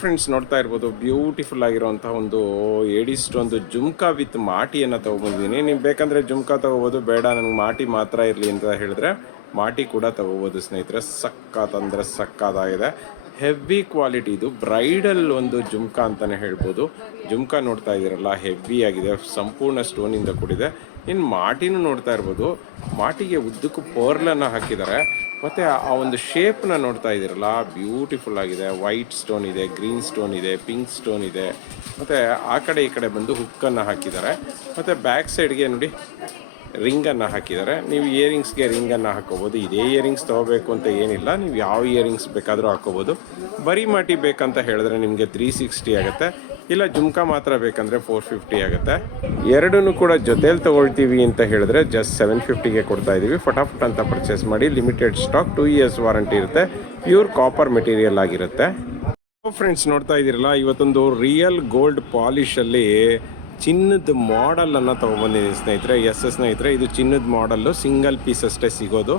Friends ನೋಡ್ತಾ ಇರ್ಬೋದು beautiful ಆಗಿರುವಂತಹ ಒಂದು ಏಡಿಸ್ಟ್ ಒಂದು ಜುಮ್ಕಾ ವಿತ್ ಮಾಟಿಯನ್ನು ತೊಗೊಬಂದಿದ್ದೀನಿ. ನೀವು ಬೇಕಂದರೆ ಜುಮ್ಕಾ ತೊಗೋಬೋದು, ಬೇಡ ನನಗೆ ಮಾಟಿ ಮಾತ್ರ ಇರಲಿ ಅಂತ ಹೇಳಿದ್ರೆ ಮಾಟಿ ಕೂಡ ತೊಗೋಬೋದು ಸ್ನೇಹಿತರೆ. ಸಕ್ಕತ್ತಂದರೆ ಸಕ್ಕತ್ತಾಗಿದೆ, ಹೆವಿ ಕ್ವಾಲಿಟಿ. ಇದು ಬ್ರೈಡಲ್ ಒಂದು ಜುಮ್ಕಾ ಅಂತಲೇ ಹೇಳ್ಬೋದು. ಜುಮ್ಕಾ ನೋಡ್ತಾ ಇದ್ದೀರಲ್ಲ, ಹೆವಿ ಆಗಿದೆ, ಸಂಪೂರ್ಣ ಸ್ಟೋನಿಂದ ಕೂಡಿದೆ. ಇನ್ನು ಮಾಟಿನೂ ನೋಡ್ತಾ ಇರ್ಬೋದು, ಮಾಟಿಗೆ ಉದ್ದಕ್ಕೂ ಪರ್ಲನ್ನು ಹಾಕಿದ್ದಾರೆ. ಮತ್ತು ಆ ಒಂದು ಶೇಪ್ನ ನೋಡ್ತಾ ಇದ್ದೀರಲ್ಲ, ಬ್ಯೂಟಿಫುಲ್ ಆಗಿದೆ. ವೈಟ್ ಸ್ಟೋನ್ ಇದೆ, ಗ್ರೀನ್ ಸ್ಟೋನ್ ಇದೆ, ಪಿಂಕ್ ಸ್ಟೋನ್ ಇದೆ. ಮತ್ತು ಆ ಕಡೆ ಈ ಕಡೆ ಬಂದು ಹುಕ್ಕನ್ನು ಹಾಕಿದ್ದಾರೆ. ಮತ್ತು ಬ್ಯಾಕ್ ಸೈಡ್ಗೆ ನೋಡಿ ರಿಂಗನ್ನು ಹಾಕಿದ್ದಾರೆ. ನೀವು ಇಯರಿಂಗ್ಸ್ಗೆ ರಿಂಗನ್ನು ಹಾಕೋಬೋದು. ಇದೇ ಇಯರಿಂಗ್ಸ್ ತೊಗೋಬೇಕು ಅಂತ ಏನಿಲ್ಲ, ನೀವು ಯಾವ ಇಯರಿಂಗ್ಸ್ ಬೇಕಾದರೂ ಹಾಕೋಬೋದು. ಬರೀ ಮಾಟಿ ಬೇಕಂತ ಹೇಳಿದ್ರೆ ನಿಮಗೆ 360 ಆಗುತ್ತೆ, ಇಲ್ಲ ಜುಮ್ಕಾ ಮಾತ್ರ ಬೇಕಂದರೆ 450 ಆಗುತ್ತೆ. ಎರಡನ್ನೂ ಕೂಡ ಜೊತೇಲಿ ತೊಗೊಳ್ತೀವಿ ಅಂತ ಹೇಳಿದ್ರೆ ಜಸ್ಟ್ 750ಗೆ ಕೊಡ್ತಾ ಇದ್ದೀವಿ. ಫಟಾಫಟ್ ಅಂತ ಪರ್ಚೇಸ್ ಮಾಡಿ. ಲಿಮಿಟೆಡ್ ಸ್ಟಾಕ್, 2 years ವಾರಂಟಿ ಇರುತ್ತೆ. ಪ್ಯೂರ್ ಕಾಪರ್ ಮೆಟೀರಿಯಲ್ ಆಗಿರುತ್ತೆ. ಫ್ರೆಂಡ್ಸ್ ನೋಡ್ತಾ ಇದ್ದೀರಲ್ಲ, ಇವತ್ತೊಂದು ರಿಯಲ್ ಗೋಲ್ಡ್ ಪಾಲಿಶಲ್ಲಿ ಚಿನ್ನದ ಮಾಡಲನ್ನು ತೊಗೊಬಂದಿದ್ದೀನಿ ಸ್ನೇಹಿತರೆ. ಸ್ನೇಹಿತರೆ, ಇದು ಚಿನ್ನದ ಮಾಡಲ್ಲು, ಸಿಂಗಲ್ ಪೀಸ್ ಅಷ್ಟೇ ಸಿಗೋದು.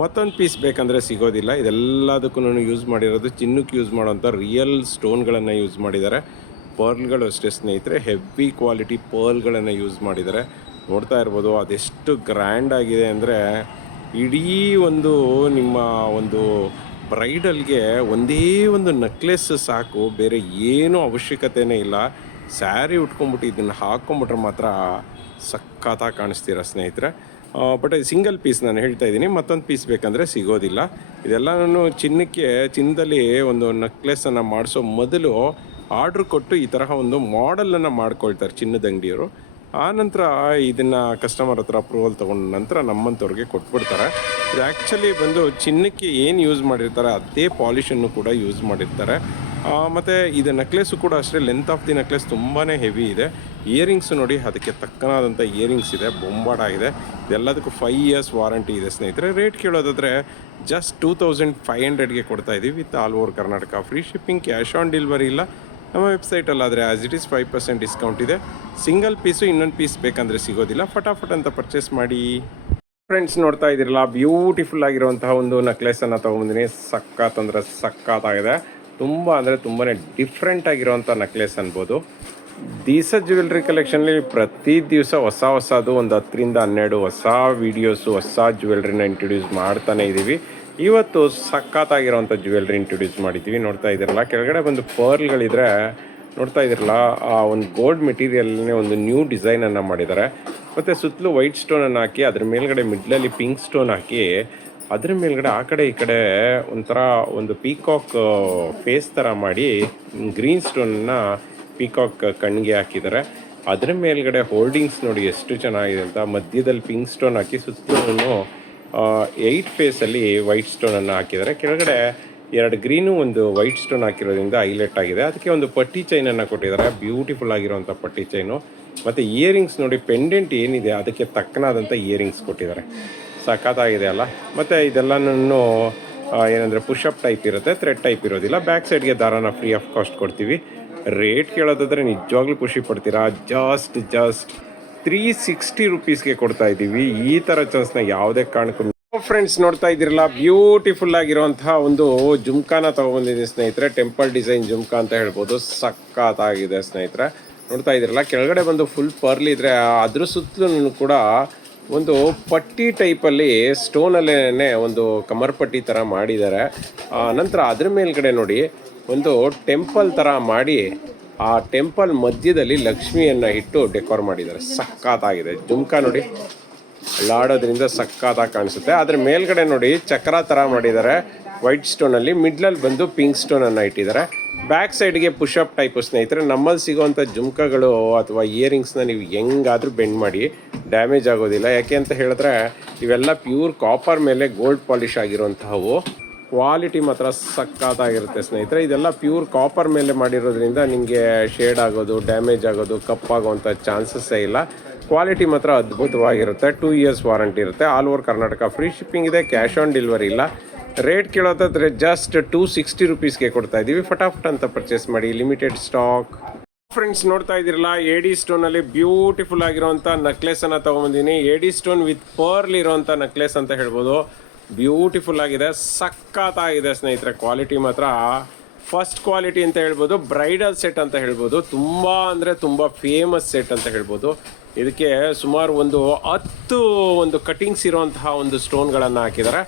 ಮತ್ತೊಂದು ಪೀಸ್ ಬೇಕಂದರೆ ಸಿಗೋದಿಲ್ಲ. ಇದೆಲ್ಲದಕ್ಕೂ ಯೂಸ್ ಮಾಡಿರೋದು ಚಿನ್ನಕ್ಕೆ ಯೂಸ್ ಮಾಡೋಂಥ ರಿಯಲ್ ಸ್ಟೋನ್ಗಳನ್ನು ಯೂಸ್ ಮಾಡಿದ್ದಾರೆ. ಪರ್ಲ್ಗಳು ಅಷ್ಟೇ ಸ್ನೇಹಿತರೆ, ಹೆವಿ ಕ್ವಾಲಿಟಿ ಪರ್ಲ್ಗಳನ್ನು ಯೂಸ್ ಮಾಡಿದ್ದಾರೆ. ನೋಡ್ತಾ ಇರ್ಬೋದು ಅದೆಷ್ಟು ಗ್ರ್ಯಾಂಡ್ ಆಗಿದೆ ಅಂದರೆ, ಇಡೀ ಒಂದು ನಿಮ್ಮ ಒಂದು ಬ್ರೈಡಲ್ಗೆ ಒಂದೇ ಒಂದು ನೆಕ್ಲೆಸ್ ಸಾಕು, ಬೇರೆ ಏನೂ ಅವಶ್ಯಕತೆಯೇ ಇಲ್ಲ. ಸ್ಯಾರಿ ಉಟ್ಕೊಂಡ್ಬಿಟ್ಟು ಇದನ್ನು ಹಾಕ್ಕೊಂಬಿಟ್ರೆ ಮಾತ್ರ ಸಖತ್ತಾಗಿ ಕಾಣಿಸ್ತೀರ ಸ್ನೇಹಿತರೆ. ಬಟ್ ಸಿಂಗಲ್ ಪೀಸ್ ನಾನು ಹೇಳ್ತಾ ಇದ್ದೀನಿ, ಮತ್ತೊಂದು ಪೀಸ್ ಬೇಕಂದರೆ ಸಿಗೋದಿಲ್ಲ. ಇದೆಲ್ಲನೂ ಚಿನ್ನದಲ್ಲಿ ಒಂದು ನೆಕ್ಲೆಸನ್ನು ಮಾಡಿಸೋ ಮೊದಲು ಆರ್ಡ್ರ್ ಕೊಟ್ಟು ಈ ತರಹ ಒಂದು ಮಾಡೆಲನ್ನು ಮಾಡ್ಕೊಳ್ತಾರೆ ಚಿನ್ನದ ಅಂಗಡಿಯವರು. ಆನಂತರ ಇದನ್ನು ಕಸ್ಟಮರ್ ಹತ್ರ ಅಪ್ರೂವಲ್ ತೊಗೊಂಡ ನಂತರ ನಮ್ಮಂಥವ್ರಿಗೆ ಕೊಟ್ಬಿಡ್ತಾರೆ. ಇದು ಆ್ಯಕ್ಚುಲಿ ಬಂದು ಚಿನ್ನಕ್ಕೆ ಏನು ಯೂಸ್ ಮಾಡಿರ್ತಾರೆ ಅದೇ ಪಾಲಿಶನ್ನು ಕೂಡ ಯೂಸ್ ಮಾಡಿರ್ತಾರೆ. ಮತ್ತು ಇದು ನೆಕ್ಲೆಸ್ಸು ಕೂಡ ಅಷ್ಟೇ, ಲೆಂತ್ ಆಫ್ ದಿ ನೆಕ್ಲೆಸ್ ತುಂಬಾ ಹೆವಿ ಇದೆ. ಇಯರಿಂಗ್ಸು ನೋಡಿ, ಅದಕ್ಕೆ ತಕ್ಕನಾದಂಥ ಇಯರಿಂಗ್ಸ್ ಇದೆ, ಬೊಂಬಾಡಾಗಿದೆ. ಇದೆಲ್ಲದಕ್ಕೂ 5 years ವಾರಂಟಿ ಇದೆ ಸ್ನೇಹಿತರೆ. ರೇಟ್ ಕೇಳೋದಾದರೆ ಜಸ್ಟ್ 2500ಗೆ ಕೊಡ್ತಾಯಿದ್ದೀವಿ with all over Karnataka. Free shipping, cash on delivery ಇಲ್ಲ. ನಮ್ಮ ವೆಬ್ಸೈಟಲ್ಲಾದರೆ ಆ್ಯಸ್ ಇಟ್ ಈಸ್ 5% ಡಿಸ್ಕೌಂಟ್ ಇದೆ. ಸಿಂಗಲ್ ಪೀಸು ಇನ್ನೊಂದು ಪೀಸ್ ಬೇಕಂದರೆ ಸಿಗೋದಿಲ್ಲ. ಫಟಾಫಟ್ ಅಂತ ಪರ್ಚೇಸ್ ಮಾಡಿ. ಫ್ರೆಂಡ್ಸ್ ನೋಡ್ತಾ ಇದ್ದೀರಲ್ಲ, ಬ್ಯೂಟಿಫುಲ್ ಆಗಿರುವಂತಹ ಒಂದು ನೆಕ್ಲೆಸನ್ನು ತೊಗೊಂಬಂದಿನಿ. ಸಕ್ಕತ್ತಂದರೆ ಸಕ್ಕತ್ತಾಗಿದೆ. ತುಂಬ ಅಂದರೆ ತುಂಬಾ ಡಿಫ್ರೆಂಟ್ ಆಗಿರುವಂಥ ನೆಕ್ಲೆಸ್ ಅನ್ಬೋದು. ದಿವಸ ಜ್ಯುವೆಲ್ರಿ ಕಲೆಕ್ಷನಲ್ಲಿ ಪ್ರತಿ ದಿವಸ ಹೊಸದು ಒಂದು 10ರಿಂದ 12 ಹೊಸ ವೀಡಿಯೋಸು, ಹೊಸ ಜ್ಯುವೆಲ್ರಿನ ಇಂಟ್ರೊಡ್ಯೂಸ್ ಮಾಡ್ತಾನೆ ಇದ್ದೀವಿ. ಇವತ್ತು ಸಕ್ಕತ್ತಾಗಿರೋವಂಥ ಜ್ಯುವೆಲ್ರಿ ಇಂಟ್ರೊಡ್ಯೂಸ್ ಮಾಡಿದ್ದೀವಿ. ನೋಡ್ತಾ ಇದ್ದೀರಲ್ಲ, ಕೆಳಗಡೆ ಬಂದು ಪರ್ಲ್ಗಳಿದ್ರೆ ನೋಡ್ತಾ ಇದ್ದೀರಲ್ಲ, ಆ ಒಂದು ಗೋಲ್ಡ್ ಮೆಟೀರಿಯಲ್ನೇ ಒಂದು ನ್ಯೂ ಡಿಸೈನನ್ನು ಮಾಡಿದ್ದಾರೆ. ಮತ್ತು ಸುತ್ತಲೂ ವೈಟ್ ಸ್ಟೋನನ್ನು ಹಾಕಿ, ಅದ್ರ ಮೇಲ್ಗಡೆ ಮಿಡ್ಲಲ್ಲಿ ಪಿಂಕ್ ಸ್ಟೋನ್ ಹಾಕಿ, ಅದ್ರ ಮೇಲ್ಗಡೆ ಆ ಕಡೆ ಈ ಕಡೆ ಒಂಥರ ಒಂದು ಪೀಕಾಕ್ ಫೇಸ್ ಥರ ಮಾಡಿ ಗ್ರೀನ್ ಸ್ಟೋನನ್ನು ಪೀಕಾಕ್ ಕಣ್ಣಿಗೆ ಹಾಕಿದ್ದಾರೆ. ಅದ್ರ ಮೇಲ್ಗಡೆ ಹೋಲ್ಡಿಂಗ್ಸ್ ನೋಡಿ ಎಷ್ಟು ಚೆನ್ನಾಗಿದೆ ಅಂತ. ಮಧ್ಯದಲ್ಲಿ ಪಿಂಕ್ ಸ್ಟೋನ್ ಹಾಕಿ ಸುತ್ತಲೂ 8 ಫೇಸಲ್ಲಿ ವೈಟ್ ಸ್ಟೋನನ್ನು ಹಾಕಿದ್ದಾರೆ. ಕೆಳಗಡೆ 2 ಗ್ರೀನು ಒಂದು ವೈಟ್ ಸ್ಟೋನ್ ಹಾಕಿರೋದ್ರಿಂದ ಹೈಲೈಟ್ ಆಗಿದೆ. ಅದಕ್ಕೆ ಒಂದು ಪಟ್ಟಿ ಚೈನನ್ನು ಕೊಟ್ಟಿದ್ದಾರೆ, ಬ್ಯೂಟಿಫುಲ್ ಆಗಿರೋವಂಥ ಪಟ್ಟಿ ಚೈನು. ಮತ್ತು ಇಯರಿಂಗ್ಸ್ ನೋಡಿ, ಪೆಂಡೆಂಟ್ ಏನಿದೆ ಅದಕ್ಕೆ ತಕ್ಕನಾದಂಥ ಇಯರಿಂಗ್ಸ್ ಕೊಟ್ಟಿದ್ದಾರೆ. ಸಖತ್ತಾಗಿದೆ ಅಲ್ಲ. ಮತ್ತು ಇದೆಲ್ಲನೂ ಏನಂದರೆ ಪುಷಪ್ ಟೈಪ್ ಇರುತ್ತೆ, ಥ್ರೆಡ್ ಟೈಪ್ ಇರೋದಿಲ್ಲ. ಬ್ಯಾಕ್ ಸೈಡ್ಗೆ ದಾರಾನ ಫ್ರೀ ಆಫ್ ಕಾಸ್ಟ್ ಕೊಡ್ತೀವಿ. ರೇಟ್ ಕೇಳೋದಾದರೆ ನಿಜವಾಗ್ಲೂ ಖುಷಿ ಪಡ್ತೀರಾ. ಜಸ್ಟ್ 360 ರುಪೀಸ್ಗೆ ಕೊಡ್ತಾ ಇದ್ದೀವಿ. ಈ ಥರ ಚಾನ್ಸ್ನ ಯಾವುದೇ ಕಾರಣಕ್ಕೂ. ಫ್ರೆಂಡ್ಸ್ ನೋಡ್ತಾ ಇದ್ದೀರಲ್ಲ, ಬ್ಯೂಟಿಫುಲ್ ಆಗಿರುವಂತಹ ಒಂದು ಜುಮ್ಕಾನ ತೊಗೊಬಂದಿದ್ದೀನಿ ಸ್ನೇಹಿತರೆ. ಟೆಂಪಲ್ ಡಿಸೈನ್ ಜುಮ್ಕಾ ಅಂತ ಹೇಳ್ಬೋದು. ಸಖತ್ತಾಗಿದೆ ಸ್ನೇಹಿತರೆ. ನೋಡ್ತಾ ಇದ್ದೀರಲ್ಲ, ಕೆಳಗಡೆ ಬಂದು ಫುಲ್ ಪರ್ಲ್ ಇದ್ದರೆ ಅದ್ರ ಸುತ್ತಲೂ ಕೂಡ ಒಂದು ಪಟ್ಟಿ ಟೈಪಲ್ಲಿ ಸ್ಟೋನಲ್ಲೇ ಒಂದು ಕಮರ್ಪಟ್ಟಿ ಥರ ಮಾಡಿದ್ದಾರೆ. ನಂತರ ಅದ್ರ ಮೇಲ್ಗಡೆ ನೋಡಿ ಒಂದು ಟೆಂಪಲ್ ಥರ ಮಾಡಿ, ಆ ಟೆಂಪಲ್ ಮಧ್ಯದಲ್ಲಿ ಲಕ್ಷ್ಮಿಯನ್ನು ಇಟ್ಟು ಡೆಕೋರ್ ಮಾಡಿದ್ದಾರೆ. ಸಖತ್ತಾಗಿದೆ ಜುಮ್ಕಾ ನೋಡಿ, ಅಲ್ಲಾಡೋದ್ರಿಂದ ಸಖತ್ತಾಗಿ ಕಾಣಿಸುತ್ತೆ. ಅದ್ರ ಮೇಲ್ಗಡೆ ನೋಡಿ ಚಕ್ರ ಥರ ಮಾಡಿದ್ದಾರೆ ವೈಟ್ ಸ್ಟೋನಲ್ಲಿ, ಮಿಡ್ಲಲ್ಲಿ ಬಂದು ಪಿಂಕ್ ಸ್ಟೋನನ್ನು ಇಟ್ಟಿದ್ದಾರೆ. ಬ್ಯಾಕ್ ಸೈಡ್ಗೆ ಪುಷಪ್ ಟೈಪು ಸ್ನೇಹಿತರೆ. ನಮ್ಮಲ್ಲಿ ಸಿಗೋವಂಥ ಜುಮ್ಕಾಗಳು ಅಥವಾ ಇಯರಿಂಗ್ಸ್ನ ನೀವು ಹೆಂಗಾದರೂ ಬೆಂಡ್ ಮಾಡಿ ಡ್ಯಾಮೇಜ್ ಆಗೋದಿಲ್ಲ. ಯಾಕೆ ಅಂತ ಹೇಳಿದ್ರೆ ಇವೆಲ್ಲ ಪ್ಯೂರ್ ಕಾಪರ್ ಮೇಲೆ ಗೋಲ್ಡ್ ಪಾಲಿಷ್ ಆಗಿರುವಂತಹವು. ಕ್ವಾಲಿಟಿ ಮಾತ್ರ ಸಖತ್ತಾಗಿರುತ್ತೆ ಸ್ನೇಹಿತರೆ. ಇದೆಲ್ಲ ಪ್ಯೂರ್ ಕಾಪರ್ ಮೇಲೆ ಮಾಡಿರೋದ್ರಿಂದ ನಿಮಗೆ ಶೇಡ್ ಆಗೋದು, ಡ್ಯಾಮೇಜ್ ಆಗೋದು, ಕಪ್ಪಾಗೋವಂಥ ಚಾನ್ಸಸ್ಸೇ ಇಲ್ಲ. ಕ್ವಾಲಿಟಿ ಮಾತ್ರ ಅದ್ಭುತವಾಗಿರುತ್ತೆ. 2 years ವಾರಂಟಿ ಇರುತ್ತೆ. All over Karnataka free shipping ಇದೆ, ಕ್ಯಾಶ್ ಆನ್ ಡೆಲಿವರಿ ಇಲ್ಲ. ರೇಟ್ ಕೇಳೋದಾದರೆ ಜಸ್ಟ್ 260 ರುಪೀಸ್ಗೆ ಕೊಡ್ತಾ ಇದ್ದೀವಿ. ಫಟಾಫಟ್ ಅಂತ ಪರ್ಚೇಸ್ ಮಾಡಿ. Limited stock. ಫ್ರೆಂಡ್ಸ್ ನೋಡ್ತಾ ಇದ್ದೀರಲ್ಲ, ಎಡಿ ಸ್ಟೋನಲ್ಲಿ ಬ್ಯೂಟಿಫುಲ್ ಆಗಿರೋವಂಥ ನೆಕ್ಲೆಸನ್ನು ತೊಗೊಂಬಂದಿನಿ. ಎಡಿ ಸ್ಟೋನ್ ವಿತ್ ಪರ್ಲ್ ಇರೋವಂಥ ನೆಕ್ಲೆಸ್ ಅಂತ ಹೇಳ್ಬೋದು. ಬ್ಯೂಟಿಫುಲ್ ಆಗಿದೆ, ಸಖತ್ತಾಗಿದೆ ಸ್ನೇಹಿತರೆ. ಕ್ವಾಲಿಟಿ ಮಾತ್ರ ಫಸ್ಟ್ ಕ್ವಾಲಿಟಿ ಅಂತ ಹೇಳ್ಬೋದು, ಬ್ರೈಡಲ್ ಸೆಟ್ ಅಂತ ಹೇಳ್ಬೋದು. ತುಂಬ ಅಂದರೆ ತುಂಬ ಫೇಮಸ್ ಸೆಟ್ ಅಂತ ಹೇಳ್ಬೋದು. ಇದಕ್ಕೆ ಸುಮಾರು ಒಂದು 10 ಒಂದು ಕಟಿಂಗ್ಸ್ ಇರುವಂತಹ ಒಂದು ಸ್ಟೋನ್ಗಳನ್ನು ಹಾಕಿದ್ದಾರೆ.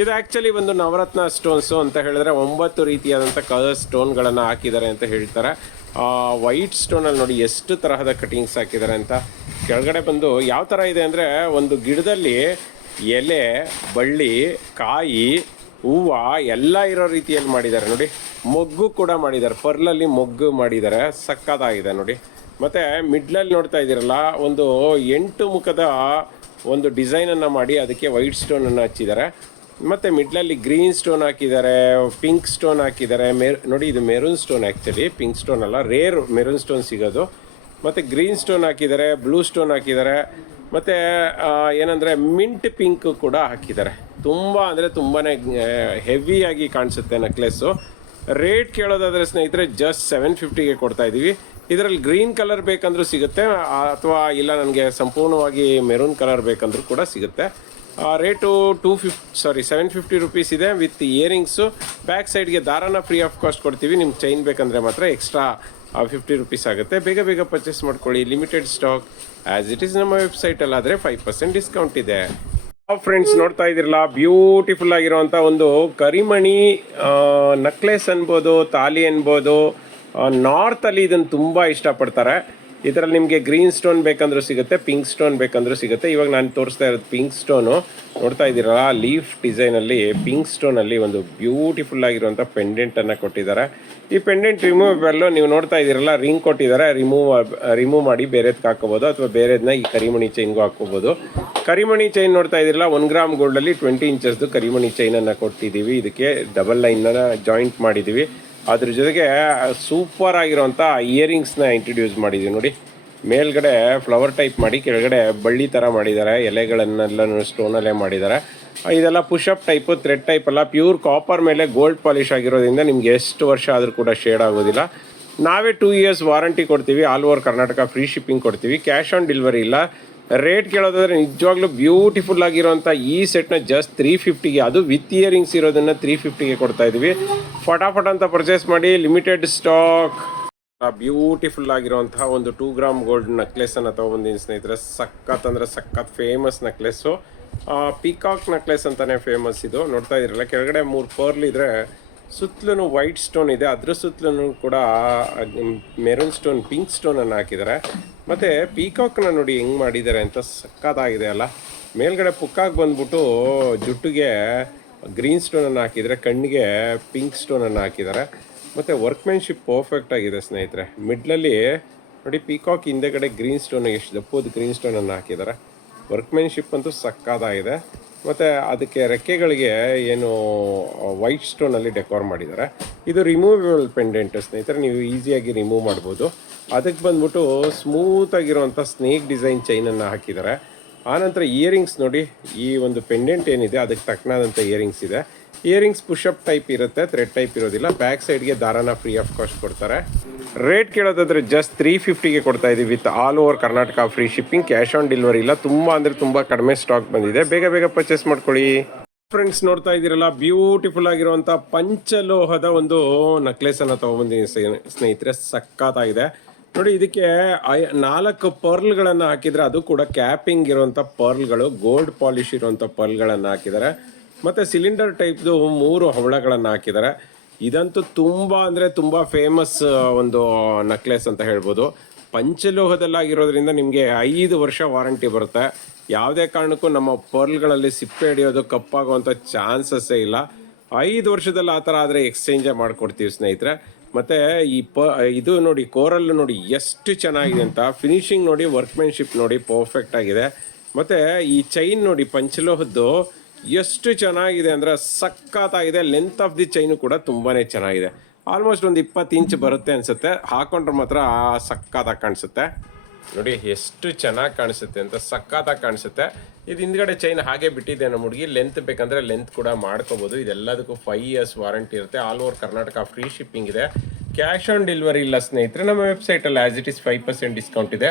ಇದು ಆ್ಯಕ್ಚುಲಿ ಒಂದು ನವರತ್ನ ಸ್ಟೋನ್ಸು ಅಂತ ಹೇಳಿದ್ರೆ 9 ರೀತಿಯಾದಂಥ ಕಲರ್ ಸ್ಟೋನ್ಗಳನ್ನು ಹಾಕಿದ್ದಾರೆ ಅಂತ ಹೇಳ್ತಾರೆ. ವೈಟ್ ಸ್ಟೋನಲ್ಲಿ ನೋಡಿ ಎಷ್ಟು ತರಹದ ಕಟಿಂಗ್ಸ್ ಹಾಕಿದ್ದಾರೆ ಅಂತ. ಕೆಳಗಡೆ ಬಂದು ಯಾವ ಥರ ಇದೆ ಅಂದರೆ ಒಂದು ಗಿಡದಲ್ಲಿ ಎಲೆ, ಬಳ್ಳಿ, ಕಾಯಿ, ಹೂವು ಎಲ್ಲ ಇರೋ ರೀತಿಯಲ್ಲಿ ಮಾಡಿದ್ದಾರೆ ನೋಡಿ. ಮೊಗ್ಗು ಕೂಡ ಮಾಡಿದ್ದಾರೆ, ಪರ್ಲಲ್ಲಿ ಮೊಗ್ಗು ಮಾಡಿದ್ದಾರೆ, ಸಕ್ಕತ್ತಾಗಿದೆ ನೋಡಿ. ಮತ್ತು ಮಿಡ್ಲಲ್ಲಿ ನೋಡ್ತಾ ಇದ್ದೀರಲ್ಲ ಒಂದು 8 ಮುಖದ ಒಂದು ಡಿಸೈನನ್ನು ಮಾಡಿ ಅದಕ್ಕೆ ವೈಟ್ ಸ್ಟೋನನ್ನು ಹಚ್ಚಿದ್ದಾರೆ. ಮತ್ತು ಮಿಡ್ಲಲ್ಲಿ ಗ್ರೀನ್ ಸ್ಟೋನ್ ಹಾಕಿದ್ದಾರೆ, ಪಿಂಕ್ ಸ್ಟೋನ್ ಹಾಕಿದ್ದಾರೆ. ನೋಡಿ ಇದು maroon stone, actually pink stone ಅಲ್ಲ, ರೇರ್ ಮೆರೂನ್ ಸ್ಟೋನ್ ಸಿಗೋದು. ಮತ್ತು ಗ್ರೀನ್ ಸ್ಟೋನ್ ಹಾಕಿದ್ದಾರೆ, ಬ್ಲೂ ಸ್ಟೋನ್ ಹಾಕಿದ್ದಾರೆ, ಮತ್ತು ಏನಂದರೆ ಮಿಂಟ್ ಪಿಂಕ್ ಕೂಡ ಹಾಕಿದ್ದಾರೆ. ತುಂಬ ಅಂದರೆ ತುಂಬಾ ಹೆವಿಯಾಗಿ ಕಾಣಿಸುತ್ತೆ ನೆಕ್ಲೆಸ್ಸು. ರೇಟ್ ಕೇಳೋದಾದರೆ ಸ್ನೇಹಿತರೆ ಜಸ್ಟ್ 750ಗೆ ಕೊಡ್ತಾ ಇದ್ದೀವಿ. ಇದರಲ್ಲಿ ಗ್ರೀನ್ ಕಲರ್ ಬೇಕಂದ್ರೂ ಸಿಗುತ್ತೆ, ಅಥವಾ ಇಲ್ಲ ನನಗೆ ಸಂಪೂರ್ಣವಾಗಿ ಮೆರೂನ್ ಕಲರ್ ಬೇಕಂದ್ರೂ ಕೂಡ ಸಿಗುತ್ತೆ. ರೇಟು 750 ರುಪೀಸ್ ಇದೆ ವಿತ್ ಇಯರಿಂಗ್ಸು. ಬ್ಯಾಕ್ ಸೈಡ್ಗೆ ದಾರಾನ ಫ್ರೀ ಆಫ್ ಕಾಸ್ಟ್ ಕೊಡ್ತೀವಿ. ನಿಮ್ಗೆ ಚೈನ್ ಬೇಕಂದರೆ ಮಾತ್ರ ಎಕ್ಸ್ಟ್ರಾ 50 ರುಪೀಸ್ ಆಗುತ್ತೆ. ಬೇಗ ಬೇಗ ಪರ್ಚೇಸ್ ಮಾಡ್ಕೊಳ್ಳಿ, limited stock. As it is ನಮ್ಮ ವೆಬ್ಸೈಟಲ್ಲಾದರೆ 5% ಡಿಸ್ಕೌಂಟ್ ಇದೆ. ಫ್ರೆಂಡ್ಸ್ ನೋಡ್ತಾ ಇದ್ದೀರಲ್ಲ, ಬ್ಯೂಟಿಫುಲ್ ಆಗಿರುವಂಥ ಒಂದು ಕರಿಮಣಿ ನೆಕ್ಲೆಸ್ ಅನ್ಬೋದು, ತಾಲಿ ಅನ್ಬೋದು. ನಾರ್ತಲ್ಲಿ ಇದನ್ನು ತುಂಬ ಇಷ್ಟಪಡ್ತಾರೆ. ಇದರಲ್ಲಿ ನಿಮಗೆ ಗ್ರೀನ್ ಸ್ಟೋನ್ ಬೇಕಂದ್ರೂ ಸಿಗುತ್ತೆ, ಪಿಂಕ್ ಸ್ಟೋನ್ ಬೇಕಂದ್ರೂ ಸಿಗುತ್ತೆ. ಇವಾಗ ನಾನು ತೋರಿಸ್ತಾ ಇರೋದು ಪಿಂಕ್ ಸ್ಟೋನು. ನೋಡ್ತಾ ಇದ್ದೀರಲ್ಲ, ಲೀಫ್ ಡಿಸೈನಲ್ಲಿ ಪಿಂಕ್ ಸ್ಟೋನಲ್ಲಿ ಒಂದು ಬ್ಯೂಟಿಫುಲ್ ಆಗಿರುವಂಥ ಪೆಂಡೆಂಟನ್ನು ಕೊಟ್ಟಿದ್ದಾರೆ. ಈ ಪೆಂಡೆಂಟ್ ರಿಮೂವೆಬಲ್ಲು. ನೀವು ನೋಡ್ತಾ ಇದ್ದೀರಲ್ಲ, ರಿಂಗ್ ಕೊಟ್ಟಿದ್ದಾರೆ, ರಿಮೂವ್ ಮಾಡಿ ಬೇರೆದಕ್ಕೆ ಹಾಕೋಬೋದು, ಅಥವಾ ಬೇರೆದನ್ನ ಈ ಕರಿಮಣಿ ಚೈನ್ಗೂ ಹಾಕೋಬೋದು. ಕರಿಮಣಿ ಚೈನ್ ನೋಡ್ತಾ ಇದ್ದೀರಲ್ಲ, 1 ಗ್ರಾಮ್ ಗೋಲ್ಡಲ್ಲಿ 20 ಇಂಚಸ್ದು ಕರಿಮಣಿ ಚೈನನ್ನು ಕೊಟ್ಟಿದ್ದೀವಿ. ಇದಕ್ಕೆ ಡಬಲ್ ಲೈನನ್ನು ಜಾಯಿಂಟ್ ಮಾಡಿದ್ದೀವಿ. ಅದ್ರ ಜೊತೆಗೆ ಸೂಪರ್ ಆಗಿರೋಂಥ ಇಯರಿಂಗ್ಸ್ನ ಇಂಟ್ರಡ್ಯೂಸ್ ಮಾಡಿದ್ದೀವಿ ನೋಡಿ. ಮೇಲ್ಗಡೆ ಫ್ಲವರ್ ಟೈಪ್ ಮಾಡಿ, ಕೆಳಗಡೆ ಬಳ್ಳಿ ಥರ ಮಾಡಿದ್ದಾರೆ, ಎಲೆಗಳನ್ನೆಲ್ಲ ಸ್ಟೋನಲ್ಲೇ ಮಾಡಿದ್ದಾರೆ. ಇದೆಲ್ಲ ಪುಷಪ್ ಟೈಪು, ಥ್ರೆಡ್ ಟೈಪ್ ಅಲ್ಲ, ಪ್ಯೂರ್ ಕಾಪರ್ ಮೇಲೆ ಗೋಲ್ಡ್ ಪಾಲಿಶ್ ಆಗಿರೋದ್ರಿಂದ ನಿಮ್ಗೆ ಎಷ್ಟು ವರ್ಷ ಆದರೂ ಕೂಡ ಶೇಡ್ ಆಗೋದಿಲ್ಲ. ನಾವೇ 2 ಇಯರ್ಸ್ ವಾರಂಟಿ ಕೊಡ್ತೀವಿ. All over Karnataka free shipping ಕೊಡ್ತೀವಿ. ಕ್ಯಾಶ್ ಆನ್ ಡೆಲಿವರಿ ಇಲ್ಲ. ರೇಟ್ ಕೇಳೋದಾದರೆ ನಿಜವಾಗ್ಲೂ ಬ್ಯೂಟಿಫುಲ್ ಆಗಿರೋಂಥ ಈ ಸೆಟ್ನ ಜಸ್ಟ್ 350ಗೆ, ಅದು ವಿತ್ ಇಯರಿಂಗ್ಸ್ ಇರೋದನ್ನು 350ಗೆ ಕೊಡ್ತಾ ಇದ್ದೀವಿ. ಫಟಾಫಟ್ ಅಂತ ಪರ್ಚೇಸ್ ಮಾಡಿ, ಲಿಮಿಟೆಡ್ ಸ್ಟಾಕ್. ಬ್ಯೂಟಿಫುಲ್ ಆಗಿರುವಂತಹ ಒಂದು 2 ಗ್ರಾಮ್ ಗೋಲ್ಡ್ ನೆಕ್ಲೆಸನ್ನು ತೊಗೊಂಬಂದಿನಿ ಸ್ನೇಹಿತರೆ. ಸಖತ್ ಅಂದರೆ ಸಖತ್ ಫೇಮಸ್ ನೆಕ್ಲೆಸ್ಸು. ಪಿಕಾಕ್ ನೆಕ್ಲೆಸ್ ಅಂತಲೇ ಫೇಮಸ್ ಇದು. ನೋಡ್ತಾ ಇದ್ದೀರಲ್ಲ, ಕೆಳಗಡೆ 3 ಪರ್ಲ್ ಇದ್ದರೆ ಸುತ್ತಲೂ ವೈಟ್ ಸ್ಟೋನ್ ಇದೆ, ಅದ್ರ ಸುತ್ತಲೂ ಕೂಡ ಮೆರೂನ್ ಸ್ಟೋನ್, ಪಿಂಕ್ ಸ್ಟೋನನ್ನು ಹಾಕಿದ್ದಾರೆ. ಮತ್ತು ಪೀಕಾಕ್ನ ನೋಡಿ ಹೆಂಗೆ ಮಾಡಿದ್ದಾರೆ ಅಂತ, ಸಕ್ಕತ್ತಾಗಿದೆ ಅಲ್ಲ. ಮೇಲ್ಗಡೆ ಪುಕ್ಕಾಗಿ ಬಂದ್ಬಿಟ್ಟು ಜುಟ್ಟಿಗೆ ಗ್ರೀನ್ ಸ್ಟೋನನ್ನು ಹಾಕಿದರೆ, ಕಣ್ಣಿಗೆ ಪಿಂಕ್ ಸ್ಟೋನನ್ನು ಹಾಕಿದ್ದಾರೆ. ಮತ್ತು ವರ್ಕ್ಮೆನ್ಶಿಪ್ ಪರ್ಫೆಕ್ಟ್ ಆಗಿದೆ ಸ್ನೇಹಿತರೆ. ಮಿಡ್ಲಲ್ಲಿ ನೋಡಿ ಪೀಕಾಕ್ ಹಿಂದೆಗಡೆ ಗ್ರೀನ್ ಸ್ಟೋನ್, ಎಷ್ಟು ದಪ್ಪದ ಗ್ರೀನ್ ಸ್ಟೋನನ್ನು ಹಾಕಿದ್ದಾರೆ. ವರ್ಕ್ಮೆನ್ಶಿಪ್ ಅಂತೂ ಸಕ್ಕತ್ತಾಗಿದೆ. ಮತ್ತು ಅದಕ್ಕೆ ರೆಕ್ಕೆಗಳಿಗೆ ಏನು ವೈಟ್ ಸ್ಟೋನಲ್ಲಿ ಡೆಕೋರ್ ಮಾಡಿದ್ದಾರೆ. ಇದು ರಿಮೂವೇಬಲ್ ಪೆಂಡೆಂಟ್ ಸ್ನೇಹಿತರೆ, ನೀವು ಈಸಿಯಾಗಿ ರಿಮೂವ್ ಮಾಡ್ಬೋದು. ಅದಕ್ಕೆ ಬಂದ್ಬಿಟ್ಟು ಸ್ಮೂತಾಗಿರುವಂಥ ಸ್ನೇಕ್ ಡಿಸೈನ್ ಚೈನನ್ನು ಹಾಕಿದ್ದಾರೆ. ಆನಂತರ ಇಯರಿಂಗ್ಸ್ ನೋಡಿ, ಈ ಒಂದು ಪೆಂಡೆಂಟ್ ಏನಿದೆ ಅದಕ್ಕೆ ತಕ್ಕನಾದಂಥ ಇಯರಿಂಗ್ಸ್ ಇದೆ. ಇಯರಿಂಗ್ಸ್ ಪುಷಪ್ ಟೈಪ್ ಇರುತ್ತೆ, ಥ್ರೆಡ್ ಟೈಪ್ ಇರೋದಿಲ್ಲ. ಬ್ಯಾಕ್ ಸೈಡ್ಗೆ ದಾರಾನ ಫ್ರೀ ಆಫ್ ಕಾಸ್ಟ್ ಕೊಡ್ತಾರೆ. ರೇಟ್ ಕೇಳೋದಾದರೆ ಜಸ್ಟ್ 350ಗೆ ಕೊಡ್ತಾ ಇದ್ದೀವಿ with all over Karnataka free shipping. Cash on delivery ಇಲ್ಲ. ತುಂಬ ಅಂದರೆ ತುಂಬ ಕಡಿಮೆ ಸ್ಟಾಕ್ ಬಂದಿದೆ, ಬೇಗ ಬೇಗ ಪರ್ಚೇಸ್ ಮಾಡ್ಕೊಳ್ಳಿ. ಫ್ರೆಂಡ್ಸ್ ನೋಡ್ತಾ ಇದ್ದೀರಲ್ಲ, ಬ್ಯೂಟಿಫುಲ್ ಆಗಿರುವಂಥ ಪಂಚಲೋಹದ ಒಂದು ನೆಕ್ಲೆಸನ್ನು ತೊಗೊಂಬಂದಿದ್ದೀನಿ ಸ್ನೇಹಿತರೆ. ಸಕ್ಕತ್ತಾಗಿದೆ ನೋಡಿ. ಇದಕ್ಕೆ 4 ಪರ್ಲ್ಗಳನ್ನು ಹಾಕಿದರೆ, ಅದು ಕೂಡ ಕ್ಯಾಪಿಂಗ್ ಇರುವಂಥ ಪರ್ಲ್ಗಳು, ಗೋಲ್ಡ್ ಪಾಲಿಶ್ ಇರುವಂಥ ಪರ್ಲ್ಗಳನ್ನು ಹಾಕಿದ್ದಾರೆ. ಮತ್ತು ಸಿಲಿಂಡರ್ ಟೈಪ್ದು 3 ಹವಳಗಳನ್ನು ಹಾಕಿದ್ದಾರೆ. ಇದಂತೂ ತುಂಬ ಅಂದರೆ ತುಂಬ ಫೇಮಸ್ ಒಂದು ನೆಕ್ಲೆಸ್ ಅಂತ ಹೇಳ್ಬೋದು. ಪಂಚಲೋಹದಲ್ಲಾಗಿರೋದ್ರಿಂದ ನಿಮಗೆ 5 ವರ್ಷ ವಾರಂಟಿ ಬರುತ್ತೆ. ಯಾವುದೇ ಕಾರಣಕ್ಕೂ ನಮ್ಮ ಪರ್ಲ್ಗಳಲ್ಲಿ ಸಿಪ್ಪೆ ಹಿಡಿಯೋದು, ಕಪ್ಪಾಗುವಂಥ ಚಾನ್ಸಸ್ಸೇ ಇಲ್ಲ. 5 ವರ್ಷದಲ್ಲಿ ಆ ಥರ ಆದರೆ ಎಕ್ಸ್ಚೇಂಜೇ ಮಾಡಿಕೊಡ್ತೀವಿ ಸ್ನೇಹಿತರೆ. ಮತ್ತು ಇದು ನೋಡಿ, ಕೋರಲ್ಲು ನೋಡಿ ಎಷ್ಟು ಚೆನ್ನಾಗಿದೆ ಅಂತ. ಫಿನಿಶಿಂಗ್ ನೋಡಿ, ವರ್ಕ್ಮೆನ್ಶಿಪ್ ನೋಡಿ, ಪರ್ಫೆಕ್ಟ್ ಆಗಿದೆ. ಮತ್ತು ಈ ಚೈನ್ ನೋಡಿ, ಪಂಚಲೋಹದ್ದು ಎಷ್ಟು ಚೆನ್ನಾಗಿದೆ ಅಂದರೆ ಸಕ್ಕತ್ತಾಗಿದೆ. ಲೆಂತ್ ಆಫ್ ದಿ ಚೈನು ಕೂಡ ತುಂಬಾ ಚೆನ್ನಾಗಿದೆ. ಆಲ್ಮೋಸ್ಟ್ ಒಂದು 20 ಇಂಚ್ ಬರುತ್ತೆ ಅನಿಸುತ್ತೆ. ಹಾಕೊಂಡ್ರೆ ಮಾತ್ರ ಸಕ್ಕತ್ತಾಗಿ ಕಾಣಿಸುತ್ತೆ ನೋಡಿ, ಎಷ್ಟು ಚೆನ್ನಾಗಿ ಕಾಣಿಸುತ್ತೆ ಅಂತ, ಸಕ್ಕತ್ತಾಗಿ ಕಾಣಿಸುತ್ತೆ. ಇದು ಹಿಂದ್ಗಡೆ ಚೈನ್ ಹಾಗೆ ಬಿಟ್ಟಿದೆ ನಮ್ಮ ಹುಡುಗಿ. ಲೆಂತ್ ಬೇಕಂದರೆ ಲೆಂತ್ ಕೂಡ ಮಾಡ್ಕೋಬೋದು. ಇದೆಲ್ಲದಕ್ಕೂ 5 ಇಯರ್ಸ್ ವಾರಂಟಿ ಇರುತ್ತೆ. All over Karnataka free shipping ಇದೆ. ಕ್ಯಾಶ್ ಆನ್ ಡೆಲಿವರಿ ಇಲ್ಲ ಸ್ನೇಹಿತರೆ. ನಮ್ಮ ವೆಬ್ಸೈಟಲ್ಲಿ ಆ್ಯಸ್ ಇಟ್ ಈಸ್ 5% ಡಿಸ್ಕೌಂಟ್ ಇದೆ.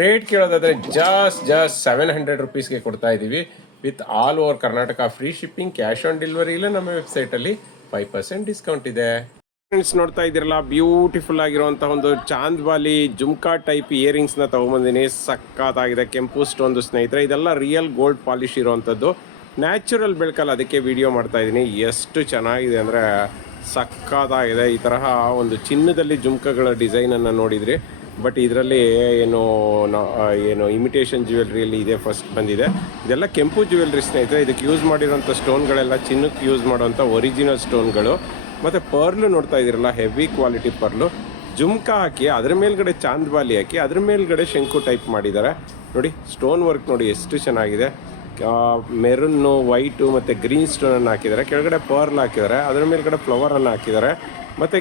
ರೇಟ್ ಕೇಳೋದಾದರೆ ಜಸ್ಟ್ 700 ರುಪೀಸ್ಗೆ ಕೊಡ್ತಾ ಇದ್ದೀವಿ with all over Karnataka free shipping. Cash on delivery ಇಲ್ಲ. ನಮ್ಮ ವೆಬ್ಸೈಟಲ್ಲಿ 5% ಡಿಸ್ಕೌಂಟ್ ಇದೆ. ಫ್ರೆಂಡ್ಸ್ ನೋಡ್ತಾ ಇದ್ದೀರಲ್ಲ, ಬ್ಯೂಟಿಫುಲ್ ಆಗಿರುವಂಥ ಒಂದು ಚಾಂದ್ವಾಲಿ ಜುಮ್ಕಾ ಟೈಪ್ ಇಯರಿಂಗ್ಸ್ನ ತೊಗೊಂಬಂದಿನಿ. ಸಕ್ಕತ್ತಾಗಿದೆ, ಕೆಂಪು ಸ್ಟೋನ್ದು ಸ್ನೇಹಿತರೆ. ಇದೆಲ್ಲ ರಿಯಲ್ ಗೋಲ್ಡ್ ಪಾಲಿಶ್ ಇರುವಂಥದ್ದು, ನ್ಯಾಚುರಲ್ ಬೆಳಕಲ್ಲ, ಅದಕ್ಕೆ ವಿಡಿಯೋ ಮಾಡ್ತಾ ಇದ್ದೀನಿ. ಎಷ್ಟು ಚೆನ್ನಾಗಿದೆ ಅಂದರೆ ಸಕ್ಕತ್ತಾಗಿದೆ. ಈ ತರಹ ಒಂದು ಚಿನ್ನದಲ್ಲಿ ಜುಮ್ಕಗಳ ಡಿಸೈನನ್ನು ನೋಡಿದ್ರಿ, ಬಟ್ ಇದರಲ್ಲಿ ಏನು ಇಮಿಟೇಷನ್ ಜ್ಯುವೆಲ್ರಿಯಲ್ಲಿ ಇದೆ ಫಸ್ಟ್ ಬಂದಿದೆ. ಇದೆಲ್ಲ ಕೆಂಪು ಜ್ಯುವೆಲ್ರಿ ಸ್ನೇಹಿತರೆ. ಇದಕ್ಕೆ ಯೂಸ್ ಮಾಡಿರೋಂಥ ಸ್ಟೋನ್ಗಳೆಲ್ಲ ಚಿನ್ನಕ್ಕೆ ಯೂಸ್ ಮಾಡೋವಂಥ ಒರಿಜಿನಲ್ ಸ್ಟೋನ್ಗಳು. ಮತ್ತು ಪರ್ಲು ನೋಡ್ತಾ ಇದ್ದೀರಲ್ಲ, ಹೆವಿ ಕ್ವಾಲಿಟಿ ಪರ್ಲು. ಜುಮ್ಕಾ ಹಾಕಿ ಅದ್ರ ಮೇಲ್ಗಡೆ ಚಾಂದ್ವಾಲಿ ಹಾಕಿ ಅದ್ರ ಮೇಲ್ಗಡೆ ಶಂಕು ಟೈಪ್ ಮಾಡಿದ್ದಾರೆ ನೋಡಿ. ಸ್ಟೋನ್ ವರ್ಕ್ ನೋಡಿ ಎಷ್ಟು ಚೆನ್ನಾಗಿದೆ. ಮೆರೂನು, ವೈಟು ಮತ್ತು ಗ್ರೀನ್ ಸ್ಟೋನನ್ನು ಹಾಕಿದ್ದಾರೆ. ಕೆಳಗಡೆ ಪರ್ಲ್ ಹಾಕಿದ್ದಾರೆ, ಅದ್ರ ಮೇಲ್ಗಡೆ ಫ್ಲವರನ್ನು ಹಾಕಿದ್ದಾರೆ. ಮತ್ತು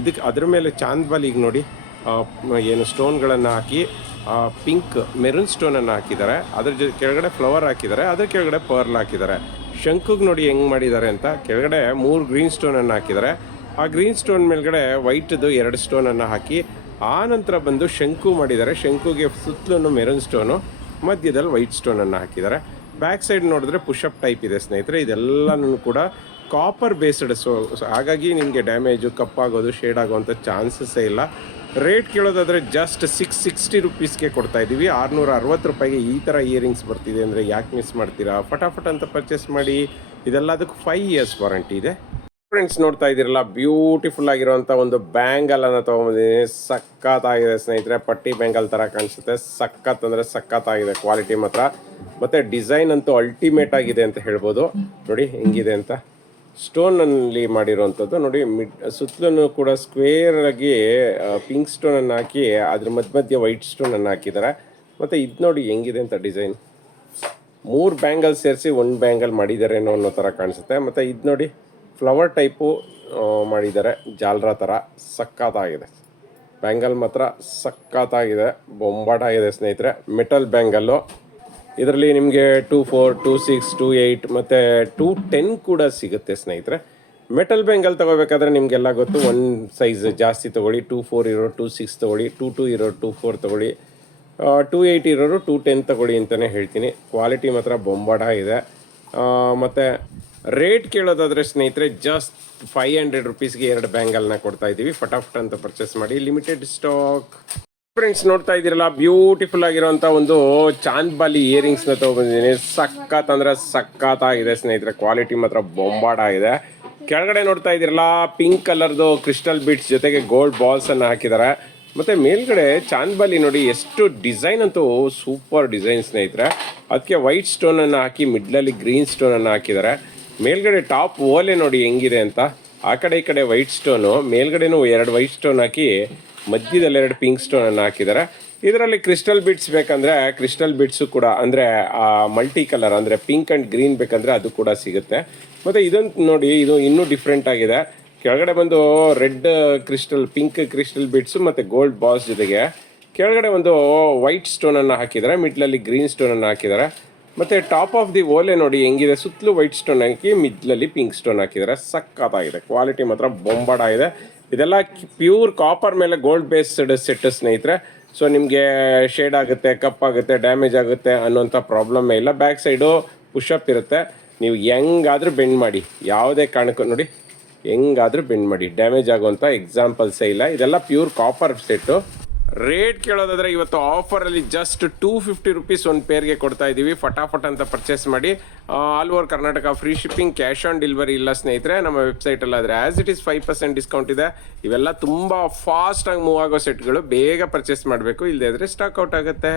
ಇದಕ್ಕೆ ಅದ್ರ ಮೇಲೆ ಚಾಂದ್ವಾಲಿಗೆ ನೋಡಿ ಏನು ಸ್ಟೋನ್ಗಳನ್ನು ಹಾಕಿ ಪಿಂಕ್ ಮೆರೂನ್ ಸ್ಟೋನನ್ನು ಹಾಕಿದ್ದಾರೆ. ಅದ್ರ ಕೆಳಗಡೆ ಫ್ಲವರ್ ಹಾಕಿದ್ದಾರೆ, ಅದ್ರ ಕೆಳಗಡೆ ಪರ್ಲ್ ಹಾಕಿದ್ದಾರೆ. ಶಂಕುಗೆ ನೋಡಿ ಹೆಂಗೆ ಮಾಡಿದ್ದಾರೆ ಅಂತ. ಕೆಳಗಡೆ 3 ಗ್ರೀನ್ ಸ್ಟೋನನ್ನು ಹಾಕಿದ್ದಾರೆ. ಆ ಗ್ರೀನ್ ಸ್ಟೋನ್ ಮೇಲ್ಗಡೆ ವೈಟ್ದು 2 ಸ್ಟೋನನ್ನು ಹಾಕಿ ಆ ನಂತರ ಬಂದು ಶಂಕು ಮಾಡಿದ್ದಾರೆ. ಶಂಕುಗೆ ಸುತ್ತಲೂ ಮೆರೂನ್ ಸ್ಟೋನು, ಮಧ್ಯದಲ್ಲಿ ವೈಟ್ ಸ್ಟೋನನ್ನು ಹಾಕಿದ್ದಾರೆ. ಬ್ಯಾಕ್ ಸೈಡ್ ನೋಡಿದ್ರೆ ಪುಷಪ್ ಟೈಪ್ ಇದೆ ಸ್ನೇಹಿತರೆ. ಇದೆಲ್ಲನೂ ಕೂಡ ಕಾಪರ್ ಬೇಸ್ಡ್, ಸೊ ಹಾಗಾಗಿ ನಿಮಗೆ ಡ್ಯಾಮೇಜು, ಕಪ್ಪಾಗೋದು, ಶೇಡ್ ಆಗೋವಂಥ ಚಾನ್ಸಸ್ಸೇ ಇಲ್ಲ. ರೇಟ್ ಕೇಳೋದಾದರೆ ಜಸ್ಟ್ 660 ರುಪೀಸ್ಗೆ ಕೊಡ್ತಾಯಿದ್ದೀವಿ. 660 ರೂಪಾಯಿಗೆ ಈ ಥರ ಇಯರಿಂಗ್ಸ್ ಬರ್ತಿದೆ ಅಂದರೆ ಯಾಕೆ ಮಿಸ್ ಮಾಡ್ತೀರಾ? ಫಟಾಫಟ್ ಅಂತ ಪರ್ಚೇಸ್ ಮಾಡಿ. ಇದೆಲ್ಲದಕ್ಕೂ 5 years ವಾರಂಟಿ ಇದೆ. ಫ್ರೆಂಡ್ಸ್ ನೋಡ್ತಾ ಇದ್ದೀರಲ್ಲ, ಬ್ಯೂಟಿಫುಲ್ ಆಗಿರುವಂಥ ಒಂದು ಬ್ಯಾಂಗಲನ್ನು ತೊಗೊಂಬಂದಿದ್ದೀನಿ. ಸಕ್ಕತ್ತಾಗಿದೆ ಸ್ನೇಹಿತರೆ. ಪಟ್ಟಿ ಬ್ಯಾಂಗಲ್ ಥರ ಕಾಣಿಸುತ್ತೆ. ಸಕ್ಕತ್ ಅಂದರೆ ಸಕ್ಕತ್ತಾಗಿದೆ ಕ್ವಾಲಿಟಿ ಮಾತ್ರ. ಮತ್ತು ಡಿಸೈನ್ ಅಂತೂ ಅಲ್ಟಿಮೇಟ್ ಆಗಿದೆ ಅಂತ ಹೇಳ್ಬೋದು. ನೋಡಿ ಹೆಂಗಿದೆ ಅಂತ. ಸ್ಟೋನಲ್ಲಿ ಮಾಡಿರೋವಂಥದ್ದು ನೋಡಿ. ಸುತ್ತಲೂ ಕೂಡ ಸ್ಕ್ವೇರ್ ಆಗಿ ಪಿಂಕ್ ಸ್ಟೋನನ್ನು ಹಾಕಿ ಅದ್ರ ಮಧ್ಯೆ ವೈಟ್ ಸ್ಟೋನನ್ನು ಹಾಕಿದ್ದಾರೆ. ಮತ್ತು ಇದು ನೋಡಿ ಹೆಂಗಿದೆ ಅಂತ ಡಿಸೈನ್. 3 ಬ್ಯಾಂಗಲ್ ಸೇರಿಸಿ 1 ಬ್ಯಾಂಗಲ್ ಮಾಡಿದ್ದಾರೆ ಅನ್ನೋ ಥರ ಕಾಣಿಸುತ್ತೆ. ಮತ್ತು ಇದು ನೋಡಿ ಫ್ಲವರ್ ಟೈಪು ಮಾಡಿದ್ದಾರೆ, ಜಾಲರ ಥರ. ಸಕ್ಕತ್ತಾಗಿದೆ ಬ್ಯಾಂಗಲ್ ಮಾತ್ರ, ಸಕ್ಕತ್ತಾಗಿದೆ, ಬೊಂಬಾಟಾಗಿದೆ ಸ್ನೇಹಿತರೆ. Metal bangle. ಇದರಲ್ಲಿ ನಿಮಗೆ 24, 26, 28 ಮತ್ತು 210 ಕೂಡ ಸಿಗುತ್ತೆ ಸ್ನೇಹಿತರೆ. ಮೆಟಲ್ ಬ್ಯಾಂಗಲ್ ತೊಗೋಬೇಕಾದ್ರೆ ನಿಮಗೆಲ್ಲ ಗೊತ್ತು, 1 ಸೈಜ್ ಜಾಸ್ತಿ ತೊಗೊಳ್ಳಿ. 24 ಇರೋ 26 ತೊಗೊಳ್ಳಿ, 22 ಇರೋ 24 ತೊಗೊಳ್ಳಿ, 28 ಇರೋರು 210 ತೊಗೊಳ್ಳಿ ಅಂತಲೇ ಹೇಳ್ತೀನಿ. ಕ್ವಾಲಿಟಿ ಮಾತ್ರ ಬೊಂಬಾಟ ಇದೆ. ಮತ್ತು ರೇಟ್ ಕೇಳೋದಾದರೆ ಸ್ನೇಹಿತರೆ ಜಸ್ಟ್ 500 ರುಪೀಸ್ಗೆ 2 ಬ್ಯಾಂಗಲ್ನ ಕೊಡ್ತಾಯಿದ್ದೀವಿ. ಫಟಾಫಟ್ ಅಂತ ಪರ್ಚೇಸ್ ಮಾಡಿ, ಲಿಮಿಟೆಡ್ ಸ್ಟಾಕ್. ಫ್ರೆಂಡ್ಸ್ ನೋಡ್ತಾ ಇದ್ದೀರಲ್ಲ, ಬ್ಯೂಟಿಫುಲ್ ಆಗಿರೋಂಥ ಒಂದು ಚಾಂದ್ಬಾಲಿ ಇಯರಿಂಗ್ಸ್ನ ತೊಗೊಂಡಿದ್ದೀನಿ. ಸಕ್ಕತ್ ಅಂದರೆ ಸಕ್ಕತ್ತಾಗಿದೆ ಸ್ನೇಹಿತರೆ. ಕ್ವಾಲಿಟಿ ಮಾತ್ರ ಬೊಂಬಾಟಾಗಿದೆ. ಕೆಳಗಡೆ ನೋಡ್ತಾ ಇದ್ದೀರಲ್ಲ, ಪಿಂಕ್ ಕಲರ್ದು ಕ್ರಿಸ್ಟಲ್ ಬೀಟ್ಸ್ ಜೊತೆಗೆ ಗೋಲ್ಡ್ ಬಾಲ್ಸನ್ನು ಹಾಕಿದ್ದಾರೆ. ಮತ್ತು ಮೇಲ್ಗಡೆ ಚಾಂದ್ಬಾಲಿ ನೋಡಿ ಎಷ್ಟು ಡಿಸೈನ್ ಅಂತೂ ಸೂಪರ್ ಡಿಸೈನ್ ಸ್ನೇಹಿತರೆ. ಅದಕ್ಕೆ ವೈಟ್ ಸ್ಟೋನನ್ನು ಹಾಕಿ ಮಿಡ್ಲಲ್ಲಿ ಗ್ರೀನ್ ಸ್ಟೋನನ್ನು ಹಾಕಿದ್ದಾರೆ. ಮೇಲ್ಗಡೆ ಟಾಪ್ ಓಲೆ ನೋಡಿ ಹೆಂಗಿದೆ ಅಂತ. ಆ ಕಡೆ ಈ ಕಡೆ ವೈಟ್ ಸ್ಟೋನು, ಮೇಲ್ಗಡೆನೂ 2 ವೈಟ್ ಸ್ಟೋನ್ ಹಾಕಿ ಮಧ್ಯದಲ್ಲಿ 2 ಪಿಂಕ್ ಸ್ಟೋನನ್ನು ಹಾಕಿದ್ದಾರೆ. ಇದರಲ್ಲಿ ಕ್ರಿಸ್ಟಲ್ ಬೀಟ್ಸ್ ಬೇಕಂದರೆ ಕ್ರಿಸ್ಟಲ್ ಬೀಟ್ಸು ಕೂಡ, ಅಂದರೆ ಮಲ್ಟಿ ಕಲರ್ ಅಂದರೆ ಪಿಂಕ್ ಆ್ಯಂಡ್ ಗ್ರೀನ್ ಬೇಕಂದರೆ ಅದು ಕೂಡ ಸಿಗುತ್ತೆ. ಮತ್ತು ಇದೊಂದು ನೋಡಿ, ಇದು ಇನ್ನೂ ಡಿಫ್ರೆಂಟ್ ಆಗಿದೆ. ಕೆಳಗಡೆ ಬಂದು red crystal, pink crystal beats ಮತ್ತು ಗೋಲ್ಡ್ ಬಾಲ್ಸ್ ಜೊತೆಗೆ ಕೆಳಗಡೆ ಒಂದು ವೈಟ್ ಸ್ಟೋನನ್ನು ಹಾಕಿದ್ದಾರೆ, ಮಿಡ್ಲಲ್ಲಿ ಗ್ರೀನ್ ಸ್ಟೋನನ್ನು ಹಾಕಿದ್ದಾರೆ. ಮತ್ತು ಟಾಪ್ ಆಫ್ ದಿ ಓಲೆ ನೋಡಿ ಹೆಂಗಿದೆ, ಸುತ್ತಲೂ ವೈಟ್ ಸ್ಟೋನ್ ಹಾಕಿ ಮಿಡ್ಲಲ್ಲಿ ಪಿಂಕ್ ಸ್ಟೋನ್ ಹಾಕಿದ್ದಾರೆ. ಸಕ್ಕತ್ತಾಗಿದೆ. ಕ್ವಾಲಿಟಿ ಮಾತ್ರ ಬೊಂಬಾಟ ಇದೆ. ಇದೆಲ್ಲ ಪ್ಯೂರ್ ಕಾಪರ್ ಮೇಲೆ ಗೋಲ್ಡ್ ಬೇಸ್ಡ್ ಸೆಟ್ ಸ್ನೇಹಿತರೆ. ಸೊ ನಿಮಗೆ ಶೇಡ್ ಆಗುತ್ತೆ, ಕಪ್ಪಾಗುತ್ತೆ, ಡ್ಯಾಮೇಜ್ ಆಗುತ್ತೆ ಅನ್ನೋಂಥ ಪ್ರಾಬ್ಲಮ್ಮೇ ಇಲ್ಲ. ಬ್ಯಾಕ್ ಸೈಡು ಪುಷಪ್ ಇರುತ್ತೆ. ನೀವು ಹೆಂಗಾದರೂ ಬೆಂಡ್ ಮಾಡಿ, ಯಾವುದೇ ಕಾರಣಕ್ಕೂ ನೋಡಿ ಹೆಂಗಾದರೂ ಬೆಂಡ್ ಮಾಡಿ, ಡ್ಯಾಮೇಜ್ ಆಗುವಂಥ ಎಕ್ಸಾಂಪಲ್ಸೇ ಇಲ್ಲ. ಇದೆಲ್ಲ ಪ್ಯೂರ್ ಕಾಪರ್ ಸೆಟ್ಟು. ರೇಟ್ ಕೇಳೋದಾದರೆ ಇವತ್ತು ಆಫರಲ್ಲಿ ಜಸ್ಟ್ 250 ರುಪೀಸ್ ಒಂದು ಪೇರ್ಗೆ ಕೊಡ್ತಾ ಇದ್ದೀವಿ. ಫಟಾಫಟ್ ಅಂತ ಪರ್ಚೇಸ್ ಮಾಡಿ. All over Karnataka free shipping, cash on delivery ಇಲ್ಲ ಸ್ನೇಹಿತರೆ. ನಮ್ಮ ವೆಬ್ಸೈಟಲ್ಲಾದರೆ ಆ್ಯಸ್ ಇಟ್ ಈಸ್ 5% ಡಿಸ್ಕೌಂಟ್ ಇದೆ. ಇವೆಲ್ಲ ತುಂಬ ಫಾಸ್ಟಾಗಿ ಮೂವ್ ಆಗೋ ಸೆಟ್ಗಳು, ಬೇಗ ಪರ್ಚೇಸ್ ಮಾಡಬೇಕು, ಇಲ್ಲದೇ ಇದ್ದರೆ ಸ್ಟಾಕ್ ಔಟ್ ಆಗುತ್ತೆ.